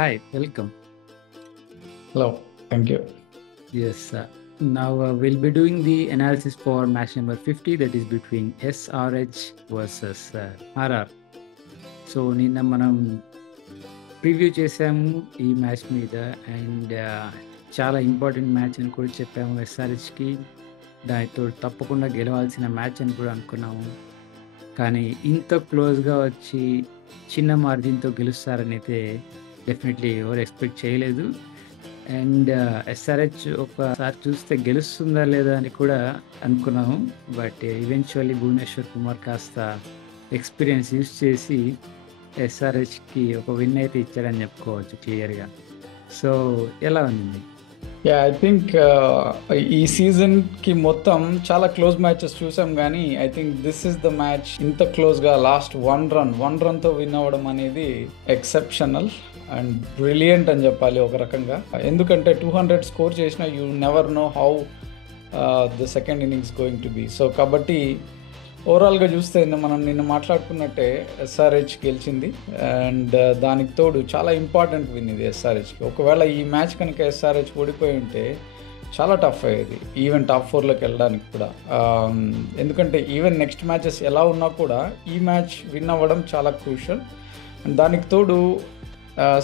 Hi, welcome. Hello, thank you. Yes, now we'll be doing the analysis for match number 50, that is between SRH versus RR. So నిన్న మనం preview చేసాము ఈ match మీద and చాలా important match అని కూడా చెప్పాము ఎస్ఆర్హెచ్కి. దానితో తప్పకుండా గెలవాల్సిన మ్యాచ్ అని కూడా అనుకున్నాము. కానీ ఇంత క్లోజ్గా వచ్చి చిన్న మార్జిన్తో గెలుస్తారని అయితే డెఫినెట్లీ ఎవరు ఎక్స్పెక్ట్ చేయలేదు. అండ్ ఎస్ఆర్హెచ్ ఒకసారి చూస్తే గెలుస్తుందా లేదా అని కూడా అనుకున్నాము. బట్ ఈవెన్చువల్లీ భువనేశ్వర్ కుమార్ కాస్త ఎక్స్పీరియన్స్ యూస్ చేసి ఎస్ఆర్హెచ్కి ఒక విన్ అయితే ఇచ్చాడని చెప్పుకోవచ్చు క్లియర్గా. సో ఎలా ఉంది? ఐ థింక్ ఈ సీజన్కి మొత్తం చాలా క్లోజ్ మ్యాచెస్ చూసాం, కానీ I think this is the match ఇంత క్లోజ్గా లాస్ట్ వన్ రన్తో విన్ అవ్వడం అనేది ఎక్సెప్షనల్ అండ్ బ్రిలియంట్ అని చెప్పాలి ఒక రకంగా. ఎందుకంటే 200 స్కోర్ చేసినా you never know how the second innings going to be. So కాబట్టి ఓవరాల్గా చూస్తే మనం నిన్న మాట్లాడుకున్నట్టే ఎస్ఆర్హెచ్ గెలిచింది అండ్ దానికి తోడు చాలా ఇంపార్టెంట్ విన్ ఇది ఎస్ఆర్హెచ్కి. ఒకవేళ ఈ మ్యాచ్ కనుక ఎస్ఆర్హెచ్ ఓడిపోయి ఉంటే చాలా టఫ్ అయ్యేది ఈవెన్ టాప్ 4లోకి వెళ్ళడానికి కూడా. ఎందుకంటే ఈవెన్ నెక్స్ట్ మ్యాచెస్ ఎలా ఉన్నా కూడా ఈ మ్యాచ్ విన్ అవ్వడం చాలా క్రూషల్. అండ్ దానికి తోడు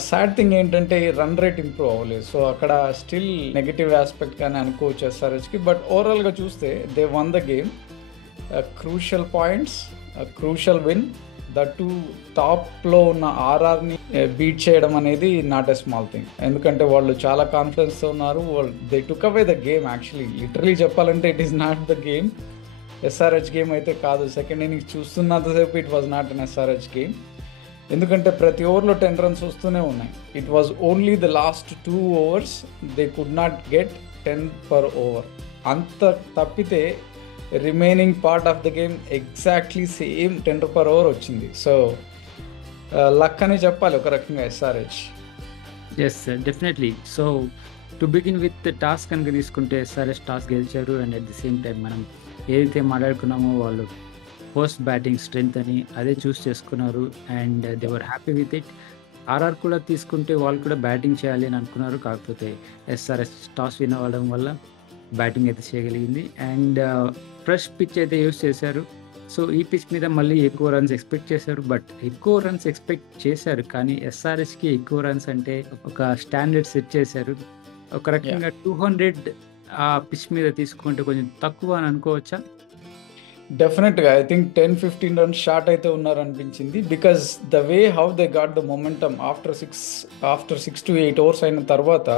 సాడ్ థింగ్ ఏంటంటే రన్ రేట్ ఇంప్రూవ్ అవ్వలేదు. సో అక్కడ స్టిల్ నెగటివ్ ఆస్పెక్ట్ కానీ అనుకోవచ్చు ఎస్ఆర్హెచ్కి. బట్ ఓవరాల్గా చూస్తే they one the game, crucial points, crucial win. That టాప్లో ఉన్న ఆర్ఆర్ని బీట్ చేయడం అనేది నాట్ ఎ స్మాల్ థింగ్. ఎందుకంటే వాళ్ళు చాలా కాన్ఫిడెన్స్తో ఉన్నారు. They took away the game. Actually literally చెప్పాలంటే it is not the game, SRH game అయితే కాదు. సెకండ్ ఇన్నింగ్స్ చూస్తున్నంతసేపు it was not an SRH game. ఎందుకంటే ప్రతి ఓవర్లో 10 runs వస్తూనే ఉన్నాయి. It was only the last 2 overs they could not get 10 per over. అంత తప్పితే remaining part of the game exactly same 10 per over వచ్చింది. సో లక్ అని చెప్పాలి ఒక రకంగా SRH. Yes definitely. So to begin with toss కనుక తీసుకుంటే SRH toss గెలిచారు. And at the same time మనం ఏదైతే మాట్లాడుకున్నామో వాళ్ళు పోస్ట్ బ్యాటింగ్ స్ట్రెంగ్త్ అని అదే చూస్ చేసుకున్నారు and they were happy with it. RR కూడా తీసుకుంటే వాళ్ళు కూడా బ్యాటింగ్ చేయాలి అని అనుకున్నారు. కాకపోతే ఎస్ఆర్హెచ్ టాస్ విన్ అవ్వడం వల్ల బ్యాటింగ్ అయితే చేయగలిగింది అండ్ ఫ్రెష్ పిచ్ అయితే యూస్ చేశారు. సో ఈ పిచ్ మీద మళ్ళీ ఎక్కువ రన్స్ ఎక్స్పెక్ట్ చేశారు. బట్ ఎక్కువ రన్స్ ఎక్స్పెక్ట్ చేశారు కానీ ఎస్ఆర్హెచ్కి ఎక్కువ రన్స్ అంటే ఒక స్టాండర్డ్ సెట్ చేశారు. ఒక రకంగా 200 ఆ పిచ్ మీద తీసుకుంటే కొంచెం తక్కువ అని అనుకోవచ్చా? డెఫినెట్గా ఐ థింక్ 10-15 runs షార్ట్ అయితే ఉన్నారు అనిపించింది. Because the way how they got the momentum after 6 to 8 overs అయిన తర్వాత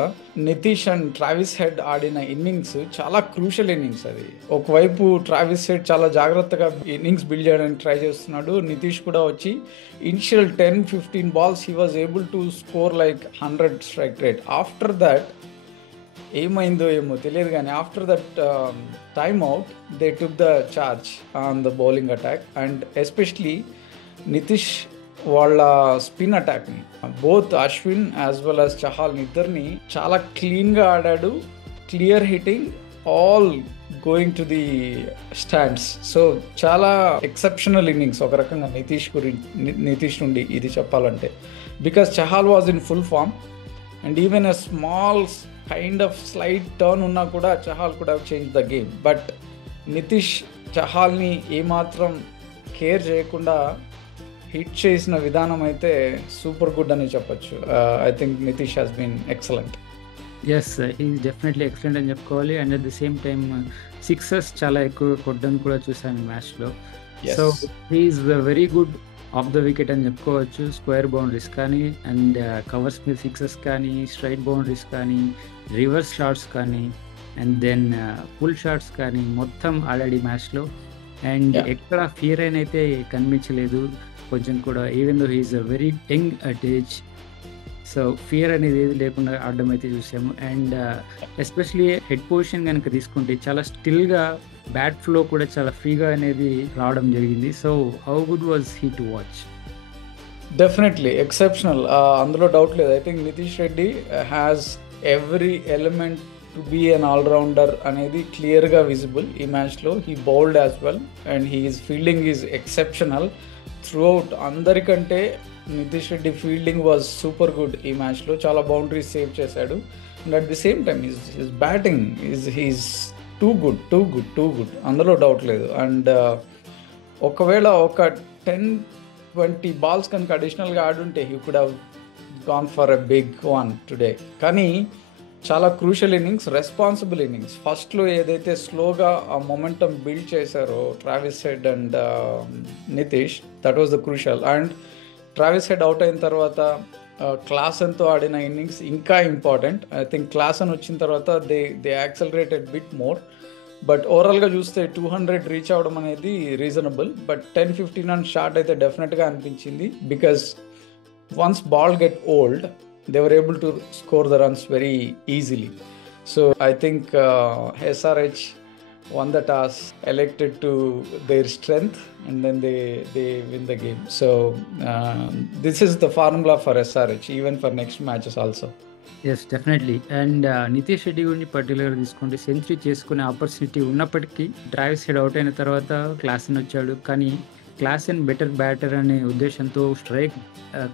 నితీష్ అండ్ ట్రావిస్ హెడ్ ఆడిన ఇన్నింగ్స్ చాలా క్రూషల్ ఇన్నింగ్స్. అది ఒకవైపు ట్రావిస్ హెడ్ చాలా జాగ్రత్తగా ఇన్నింగ్స్ బిల్డ్ చేయడానికి ట్రై చేస్తున్నాడు. నితీష్ కూడా వచ్చి initial 10-15 balls he was able to score like 100 strike rate. After that ఏమైందో ఏమో తెలియదు కానీ after that time out they took the charge on the bowling attack and especially Nitish వాళ్ళ స్పిన్ అటాక్ని both Ashwin as well as Chahal ఇద్దరిని చాలా క్లీన్గా ఆడాడు. Clear hitting, all going to the stands. So చాలా ఎక్సెప్షనల్ ఇన్నింగ్స్ ఒక రకంగా నితీష్ నుండి ఇది చెప్పాలంటే. Because Chahal was in full form and even a small kind of slide turn ఉన్నా కూడా చహాల్ కూడా change the game. But Nitish చహాల్ని ఏమాత్రం కేర్ చేయకుండా హిట్ చేసిన విధానం అయితే సూపర్ గుడ్ అని చెప్పొచ్చు. I think Nitish has been excellent. Yes he's definitely excellent అని చెప్పుకోవాలి. And at the same time sixes చాలా ఎక్కువ కొట్టడం కూడా చూసాను ఈ మ్యాచ్లో. So he's very good off the wicket అని చెప్పుకోవచ్చు. స్క్వేర్ బౌండరీస్ కానీ అండ్ కవర్స్ మీద సిక్సెస్ కానీ, స్ట్రైట్ బౌండరీస్ కానీ, రివర్స్ షాట్స్ కానీ అండ్ దెన్ ఫుల్ షాట్స్ కానీ మొత్తం ఆడాడు మ్యాచ్లో. అండ్ ఎక్కడ ఫియర్ అయితే కనిపించలేదు కొంచెం కూడా. Even though he's a very young at age. So fear అనేది ఏది లేకుండా ఆడడం అయితే చూసాము. అండ్ ఎస్పెషలీ హెడ్ పొజిషన్ కనుక తీసుకుంటే చాలా స్టిల్గా బ్యాట్ ఫ్లో కూడా చాలా ఫ్రీగా అనేది రావడం జరిగింది. So how good was he to watch? Definitely exceptional, అందులో డౌట్ లేదు. I think Nitish Reddy has every element to be an allrounder అనేది క్లియర్గా విజిబుల్ ఈ మ్యాచ్లో. He bowled as well and his fielding is exceptional throughout. అందరికంటే Nitish Reddy fielding was super good ఈ మ్యాచ్లో, చాలా బౌండరీస్ సేవ్ చేశాడు. And at the same time his batting he's too good, అందులో డౌట్ లేదు. అండ్ ఒకవేళ ఒక 10-20 బాల్స్ కనుక అడిషనల్గా ఆడుంటే he could have gone for a big one today. కానీ చాలా క్రూషియల్ ఇన్నింగ్స్, రెస్పాన్సిబుల్ ఇన్నింగ్స్. ఫస్ట్లో ఏదైతే స్లోగా ఆ మొమెంటం బిల్డ్ చేశారో Travis head and Nitish, that was the crucial. And Travis head out అయిన తర్వాత క్లాసన్తో ఆడిన ఇన్నింగ్స్ ఇంకా ఇంపార్టెంట్. ఐ థింక్ క్లాసన్ వచ్చిన తర్వాత they accelerated bit more. But ఓవరాల్గా చూస్తే 200 రీచ్ అవ్వడం అనేది రీజనబుల్. బట్ 10-15 రన్ షార్ట్ అయితే డెఫినెట్గా అనిపించింది, because once ball get old, they were able to score the runs very easily. So I think SRH won the toss, elected to their strength, and then they win the game. So this is the formula for SRH, even for next matches also. Yes definitely. And Nitish Reddy గురించి పర్టికులర్గా తీసుకుంటే century చేసుకునే opportunity ఉన్నప్పటికీ Travis head out అయిన తర్వాత Klaasen వచ్చాడు. కానీ Klaasen better batter అనే ఉద్దేశంతో స్ట్రైక్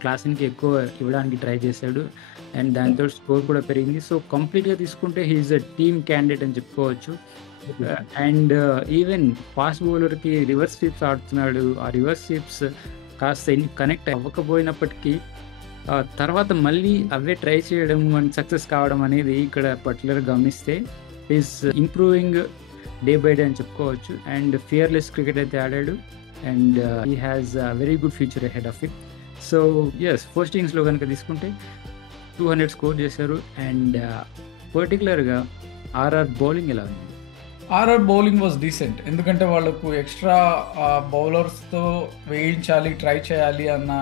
క్లాసన్కి ఎక్కువ ఇవ్వడానికి ట్రై చేశాడు. అండ్ దాంతో స్కోర్ కూడా పెరిగింది. సో కంప్లీట్గా తీసుకుంటే హీఈస్ అ టీమ్ క్యాండిడేట్ అని చెప్పుకోవచ్చు. అండ్ ఈవెన్ ఫాస్ట్ బౌలర్కి రివర్స్ స్వీప్స్ ఆడుతున్నాడు. ఆ రివర్స్ స్వీప్స్ కాస్త కనెక్ట్ అవ్వకపోయినప్పటికీ తర్వాత మళ్ళీ అవే ట్రై చేయడం అండ్ సక్సెస్ కావడం అనేది ఇక్కడ పర్టికులర్గా గమనిస్తే is improving day by day అని చెప్పుకోవచ్చు. అండ్ ఫియర్లెస్ క్రికెట్ అయితే ఆడాడు. And he has very good future ahead of it. So yes, first ఇన్నింగ్స్లో కనుక తీసుకుంటే 200 స్కోర్ చేశారు. అండ్ పర్టికులర్గా ఆర్ఆర్ బౌలింగ్ ఎలా ఉంది? RR bowling was decent. ఎందుకంటే వాళ్ళకు ఎక్స్ట్రా బౌలర్స్తో వేయించాలి, ట్రై చేయాలి అన్న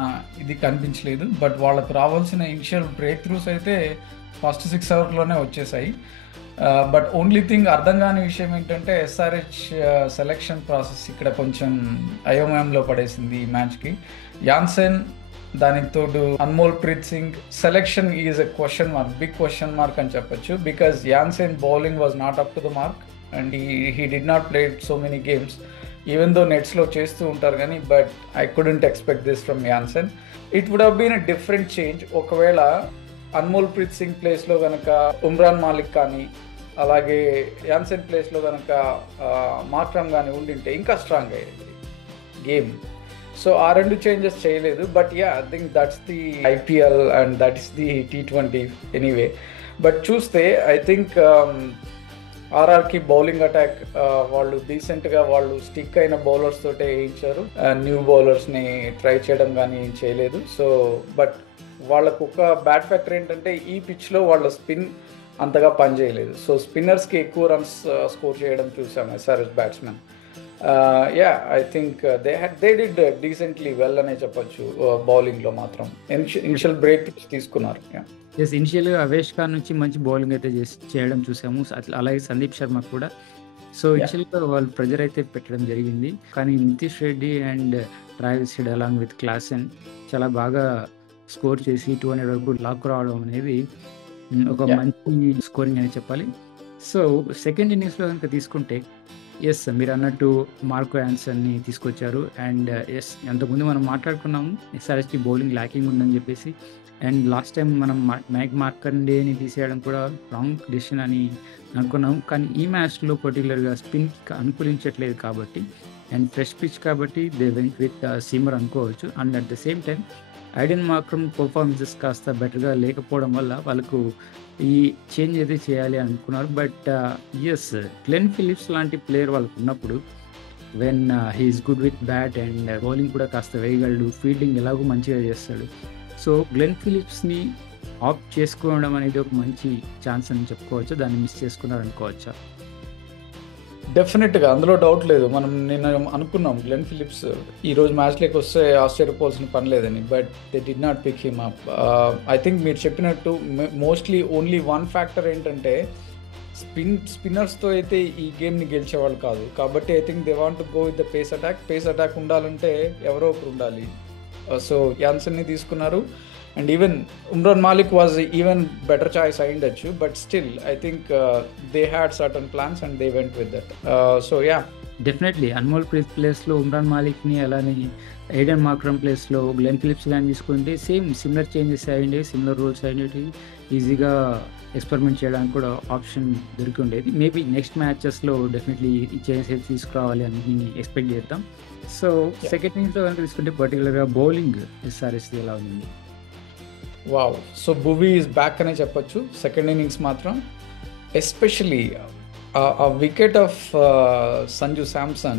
ఇది కనిపించలేదు. బట్ వాళ్ళకు రావాల్సిన ఇనిషియల్ బ్రేక్ త్రూస్ అయితే ఫస్ట్ 6 ఓవర్లోనే వచ్చేసాయి. బట్ ఓన్లీ థింగ్ అర్థం కాని విషయం ఏంటంటే SRH సెలెక్షన్ ప్రాసెస్ ఇక్కడ కొంచెం అయోమయంలో పడేసింది ఈ మ్యాచ్కి. యాన్సెన్, దానికి తోడు Anmolpreet Singh selection is a question mark, big question mark అని చెప్పొచ్చు. Because Jansen bowling was not up to the mark and he did not play so many games, even though netsలో చేస్తూ ఉంటారు కానీ. But I couldn't expect this from Jansen. It would have been a different change ఒకవేళ అన్మోల్ ప్రీత్ సింగ్ ప్లేస్లో కనుక ఉమ్రాన్ మాలిక్ కానీ, అలాగే Jansen ప్లేస్లో కనుక మాక్రమ్ కానీ ఉండింటే ఇంకా స్ట్రాంగ్ అయ్యేది గేమ్. సో ఆ 2 చేంజెస్ చేయలేదు. But yeah, I think that's the IPL and that is the T20 anyway. But చూస్తే ఐ థింక్ ఆర్ఆర్కి బౌలింగ్ అటాక్ వాళ్ళు డీసెంట్గా వాళ్ళు స్టిక్ అయిన బౌలర్స్ తోటే వేయించారు. న్యూ బౌలర్స్ని ట్రై చేయడం కానీ ఏం చేయలేదు. సో బట్ వాళ్ళకు ఒక బ్యాడ్ ఫ్యాక్టర్ ఏంటంటే ఈ పిచ్లో వాళ్ళ స్పిన్ అంతగా పనిచేయలేదు. సో స్పిన్నర్స్కి ఎక్కువ రన్స్ స్కోర్ చేయడం చూసాం SRH batsmen. Yeah, I think they did decently well అనే చెప్పొచ్చు. బౌలింగ్లో మాత్రం ఇనిషియల్ బ్రేక్ తీసుకున్నారు. ఎస్, ఇనిషియల్గా అవేష్ ఖాన్ నుంచి మంచి బౌలింగ్ అయితే చేయడం చూసాము. అలాగే సందీప్ శర్మ కూడా. సో ఇనిషియల్గా వాళ్ళు ప్రెజర్ అయితే పెట్టడం జరిగింది. కానీ Nitish Reddy and Travis head along with Klaasen చాలా బాగా స్కోర్ చేసి 200 వరకు లాక్ రావడం అనేది ఒక మంచి స్కోరింగ్ అని చెప్పాలి. సో సెకండ్ ఇన్నింగ్స్లో కనుక తీసుకుంటే ఎస్, మీరు అన్నట్టు మార్కో యాన్సన్ని తీసుకొచ్చారు. అండ్ ఎస్, అంతకుముందు మనం మాట్లాడుకున్నాము SRHకి బౌలింగ్ ల్యాకింగ్ ఉందని చెప్పేసి. అండ్ లాస్ట్ టైం మనం మ్యాక్ మార్కండేని తీసేయడం కూడా రాంగ్ డెసిషన్ అని అనుకున్నాం. కానీ ఈ మ్యాచ్లో పర్టికులర్గా స్పిన్కి అనుకూలించట్లేదు కాబట్టి అండ్ ఫ్రెష్ పిచ్ కాబట్టి దే వెంట్ విత్ సీమర్ అనుకోవచ్చు. And at the same time Aiden Markram performances కాస్త బెటర్గా లేకపోవడం వల్ల వాళ్ళకు ఈ చేంజ్ అయితే చేయాలి అనుకున్నారు. బట్ ఎస్, గ్లెన్ ఫిలిప్స్ లాంటి ప్లేయర్ వాళ్ళకు ఉన్నప్పుడు when he's good with bat and bowling కూడా కాస్త వేయగలడు, ఫీల్డింగ్ ఎలాగో మంచిగా చేస్తాడు. సో గ్లెన్ ఫిలిప్స్ని ఆప్ట్ చేసుకోవడం అనేది ఒక మంచి ఛాన్స్ అని చెప్పుకోవచ్చు. దాన్ని మిస్ చేసుకున్నారు అనుకోవచ్చా? డెఫినెట్గా, అందులో డౌట్ లేదు. మనం నిన్న అనుకున్నాం గ్లెన్ ఫిలిప్స్ ఈరోజు మ్యాచ్లోకి వస్తే ఆశ్చర్యపోవాల్సిన పని లేదని. But they did not pick him up. I think మీరు చెప్పినట్టు మోస్ట్లీ ఓన్లీ వన్ ఫ్యాక్టర్ ఏంటంటే స్పిన్నర్స్తో అయితే ఈ గేమ్ని గెలిచేవాళ్ళు కాదు. కాబట్టి I think they want to go with the pace attack ఉండాలంటే ఎవరో ఒకరు ఉండాలి. సో యాన్సన్ని తీసుకున్నారు. And even Umran Malik was even better choice అయ్యిండొచ్చు. But still I think they had certain plans and they went with that. So yeah, definitely Anmol ప్లేస్లో ఉమ్రాన్ మాలిక్ని, అలానే ఎయిడెన్ మార్క్రమ్ ప్లేస్లో గ్లెన్ ఫిలిప్స్ కానీ తీసుకుంటే సేమ్ సిమిలర్ చేంజెస్ అయ్యిండే, సిమిలర్ రూల్స్ అయ్యేటివి, ఈజీగా ఎక్స్పెరిమెంట్ చేయడానికి కూడా ఆప్షన్ దొరికి ఉండేది. మేబీ నెక్స్ట్ మ్యాచెస్లో డెఫినెట్లీ ఈ చేంజెస్ తీసుకురావాలి అని ఎక్స్పెక్ట్ చేద్దాం. సో సెకండ్ ఇన్నింగ్స్లో కనుక తీసుకుంటే పర్టికులర్గా బౌలింగ్ ఎస్ఆర్ఎస్ది ఎలా ఉంది? Wow, so Bhuvi is back అనే చెప్పొచ్చు. సెకండ్ ఇన్నింగ్స్ మాత్రం especially a wicket of Sanju Samson,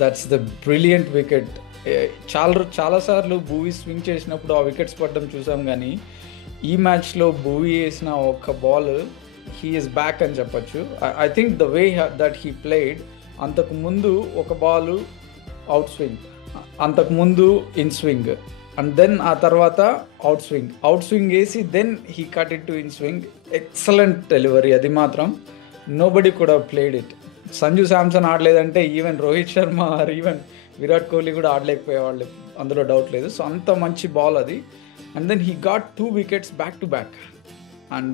that's the brilliant wicket. చాలా సార్లు భూవి స్వింగ్ చేసినప్పుడు ఆ వికెట్స్ పడడం చూసాం, కానీ ఈ మ్యాచ్లో భూవి వేసిన ఒక బాల్ హీ ఈస్ బ్యాక్ అని చెప్పొచ్చు. I think the way that he played, అంతకుముందు ఒక బాల్ అవుట్ స్వింగ్, అంతకుముందు ఇన్ స్వింగ్, అండ్ దెన్ ఆ తర్వాత అవుట్ స్వింగ్ వేసి then he cut it to in swing. Excellent delivery అది మాత్రం. Nobody could have played it. Sanju Samson ఆడలేదంటే even Rohit Sharma or even Virat Kohli కూడా ఆడలేకపోయేవాళ్ళు, అందులో డౌట్ లేదు. సో అంత మంచి బాల్ అది. And then he got 2 wickets back to back, and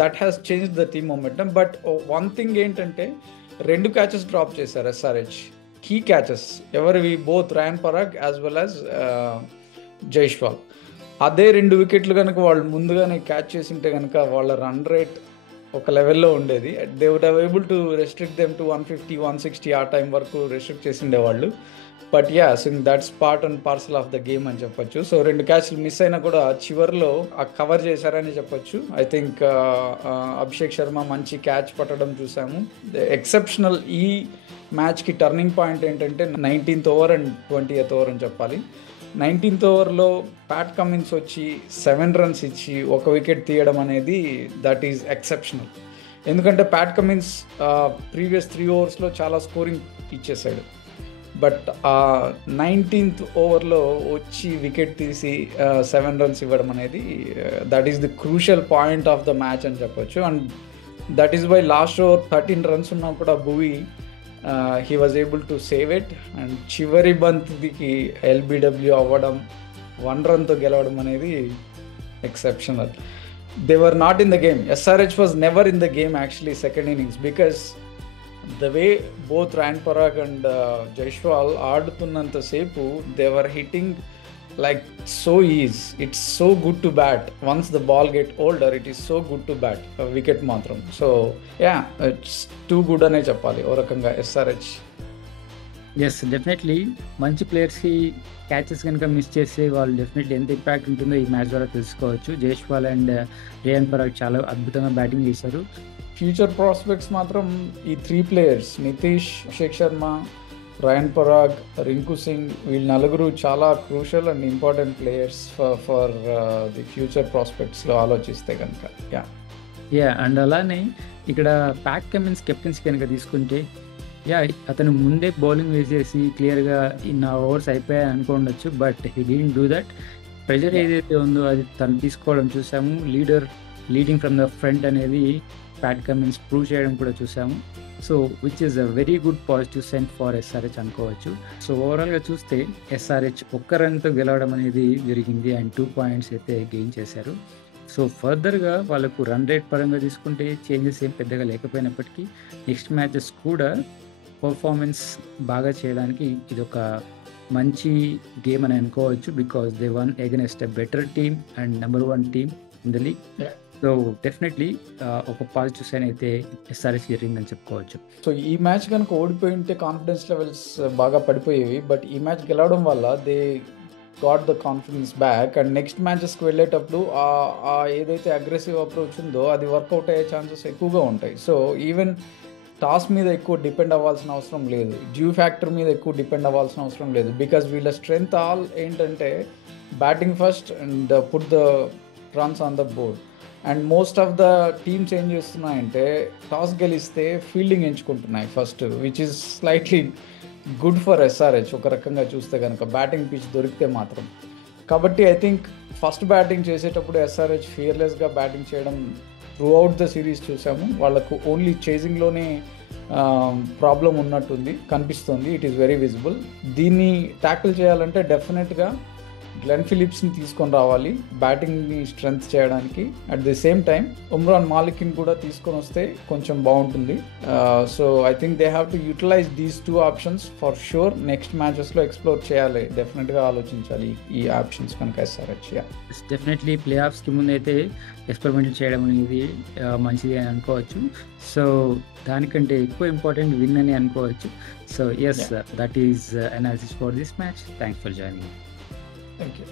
that has change the team momentum. But one thing ఏంటంటే 2 catches డ్రాప్ చేశారు ఎస్ఆర్హెచ్, కీ క్యాచెస్. ఎవరివి? Both Riyan Parag as well as Jaiswal. అదే 2 wickets కనుక వాళ్ళు ముందుగానే క్యాచ్ చేసింటే కనుక వాళ్ళ రన్ రేట్ ఒక లెవెల్లో ఉండేది. They would have able to restrict them to 150, 160 ఆ టైం వరకు రెస్ట్రిక్ట్ చేసిండేవాళ్ళు. But yeah, so that's part and parcel of the game అని చెప్పొచ్చు. సో 2 catches మిస్ అయినా కూడా చివరిలో కవర్ చేశారని చెప్పొచ్చు. ఐ థింక్ అభిషేక్ శర్మ మంచి క్యాచ్ పట్టడం చూసాము. ఎక్సెప్షనల్. ఈ మ్యాచ్కి టర్నింగ్ పాయింట్ ఏంటంటే 19th over and 20th over అని చెప్పాలి. 19th overలో ప్యాట్ కమిన్స్ వచ్చి 7 runs ఇచ్చి 1 wicket తీయడం అనేది దట్ ఈజ్ ఎక్సెప్షనల్. ఎందుకంటే ప్యాట్ కమిన్స్ ప్రీవియస్ 3 overs చాలా స్కోరింగ్ ఇచ్చేసాడు. బట్ 19th overలో వచ్చి వికెట్ తీసి 7 runs ఇవ్వడం అనేది that is the crucial point of the match అని చెప్పొచ్చు. And that is why last over 13 runs ఉన్నా కూడా భువి he was able to save it, and చివరి బంతికి ఎల్బిడబ్ల్యూ అవ్వడం, 1 runతో గెలవడం అనేది exceptional. They were not in the game. SRH was never in the game actually second innings, because the way both Ryan Parag and Jaiswal ఆడుతున్నంతసేపు they were hitting like so easy. It's so good to bat. Once the ball get older, it is so good to bat. Wicket matram. So yeah, it's too good ane cheppali ఓ రకంగా SRH. Yes, definitely మంచి ప్లేయర్స్కి catches కనుక miss చేస్తే వాళ్ళు definitely ఎంత impact ఉంటుందో ఈ match ద్వారా తెలుసుకోవచ్చు. జైష్వాల్ అండ్ రేయన్ పరాగ్ చాలా అద్భుతంగా బ్యాటింగ్ చేశారు. ఫ్యూచర్ ప్రాస్పెక్ట్స్ మాత్రం ఈ 3 players, నితీష్, అభిషేక్ శర్మ, రయాన్ పరాగ్, రింకు సింగ్, వీళ్ళు 4 చాలా crucial and important players for the future ప్రాస్పెక్ట్స్లో ఆలోచిస్తే కనుక. యా, అండ్ అలానే ఇక్కడ ప్యాట్ కమిన్స్ కెప్టెన్సీ కనుక తీసుకుంటే, యా అతను ముందే బౌలింగ్ వేసేసి క్లియర్గా ఇన్ని ఓవర్స్ అయిపోయాయి అనుకోండొచ్చు. But he didn't do that. Pressure ఏదైతే ఉందో అది తను తీసుకోవడం చూసాము. లీడింగ్ ఫ్రమ్ ద ఫ్రంట్ అనేది ప్యాట్ కమిన్స్ ప్రూవ్ చేయడం కూడా చూసాము. So which is a very good positive sign for SRH అనుకోవచ్చు. సో ఓవరాల్గా చూస్తే SRH 1 runతో గెలవడం అనేది జరిగింది, అండ్ 2 points అయితే గెయిన్ చేశారు. సో ఫర్దర్గా వాళ్ళకు రన్ రేట్ పరంగా తీసుకుంటే చేంజెస్ ఏం పెద్దగా లేకపోయినప్పటికీ నెక్స్ట్ మ్యాచెస్ కూడా పర్ఫార్మెన్స్ బాగా చేయడానికి ఇది ఒక మంచి గేమ్ అని అనుకోవచ్చు. Because they one against a better team and number 1 team in the league. So definitely ఒక పాజిటివ్ సైన్ అయితే SRH జరిగిందని చెప్పుకోవచ్చు. సో ఈ మ్యాచ్ కనుక ఓడిపోయి ఉంటే కాన్ఫిడెన్స్ లెవెల్స్ బాగా పడిపోయేవి. బట్ ఈ మ్యాచ్ గెలవడం వల్ల they got the confidence back. And next మ్యాచెస్కి వెళ్ళేటప్పుడు ఏదైతే అగ్రెసివ్ అప్రోచ్ ఉందో అది వర్కౌట్ అయ్యే ఛాన్సెస్ ఎక్కువగా ఉంటాయి. సో ఈవెన్ టాస్ మీద ఎక్కువ డిపెండ్ అవ్వాల్సిన అవసరం లేదు, డ్యూ ఫ్యాక్టర్ మీద ఎక్కువ డిపెండ్ అవ్వాల్సిన అవసరం లేదు. బికాజ్ వీళ్ళ స్ట్రెంగ్త్ ఆల్ ఏంటంటే batting first and put the runs on the board. And most of the teams ఏం చేస్తున్నాయంటే టాస్ గెలిస్తే ఫీల్డింగ్ ఎంచుకుంటున్నాయి first, which is slightly good for SRH ఒక రకంగా చూస్తే కనుక, బ్యాటింగ్ పిచ్ దొరికితే మాత్రం. కాబట్టి ఐ థింక్ ఫస్ట్ బ్యాటింగ్ చేసేటప్పుడు SRH ఫియర్లెస్గా బ్యాటింగ్ చేయడం త్రూ అవుట్ ద సిరీస్ చూసాము. వాళ్ళకు ఓన్లీ చేజింగ్లోనే ప్రాబ్లం ఉన్నట్టుంది కనిపిస్తుంది. It is very visible. దీన్ని ట్యాకిల్ చేయాలంటే డెఫినెట్గా గ్లెన్ ఫిలిప్స్ని తీసుకొని రావాలి బ్యాటింగ్ని స్ట్రెంగ్త్ చేయడానికి. At the same time Umran మాలిక్ని కూడా తీసుకొని వస్తే కొంచెం బాగుంటుంది. So I think they have to utilise these 2 options for sure. Next మ్యాచెస్లో ఎక్స్ప్లోర్ చేయాలి, డెఫినెట్గా ఆలోచించాలి ఈ ఆప్షన్స్ కనుక ఎస్ఆర్హెచ్. డెఫినెట్లీ ప్లే ఆఫ్స్కి ముందు అయితే ఎక్స్పెరిమెంట్ చేయడం అనేది మంచిది అని అనుకోవచ్చు. సో దానికంటే ఎక్కువ ఇంపార్టెంట్ విన్ అని అనుకోవచ్చు. So yes, that is analysis for this match. Thanks for joining. Thank you.